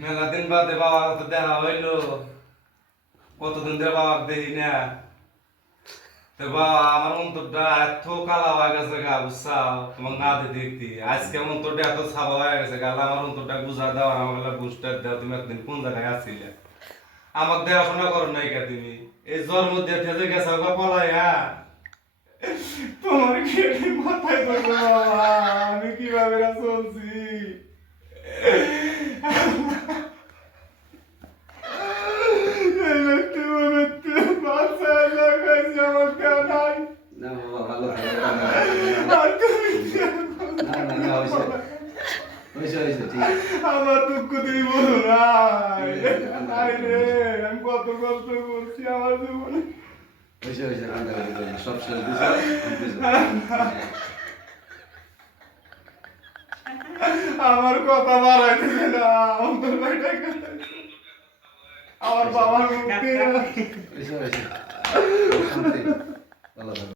মেলা দিন বাদে বাবা তো দেখা হইলো, কতদিন ধরে বাবা দেখি না। তো বাবা আমার অন্তরটা এত কালা হয়ে গেছে গা, বুঝছা? তোমার না দেখতে আজকে অন্তরটা এত ছাপা হয়ে গেছে গা, আমার অন্তরটা বুঝা দাও, আমার বুঝটা দাও। তুমি একদিন কোন জায়গায় আছিলে? আমার দেখাশোনা করো নাই কে তুমি? এই জ্বর মধ্যে থেজে গেছে গা পলাইয়া। তোমার কি মাথায় ধরবো বাবা? আমি কিভাবে চলছি? না বাবা ভালো হয়েছে ঠিক আমার দুঃখ তুমি বলো না। আমি কত কষ্ট করছি আমার জীবনে। হয়েছে সব শেষ আমার কথা বাড়াইতেছে না, আমার বাবার মুক্তি হয়েছে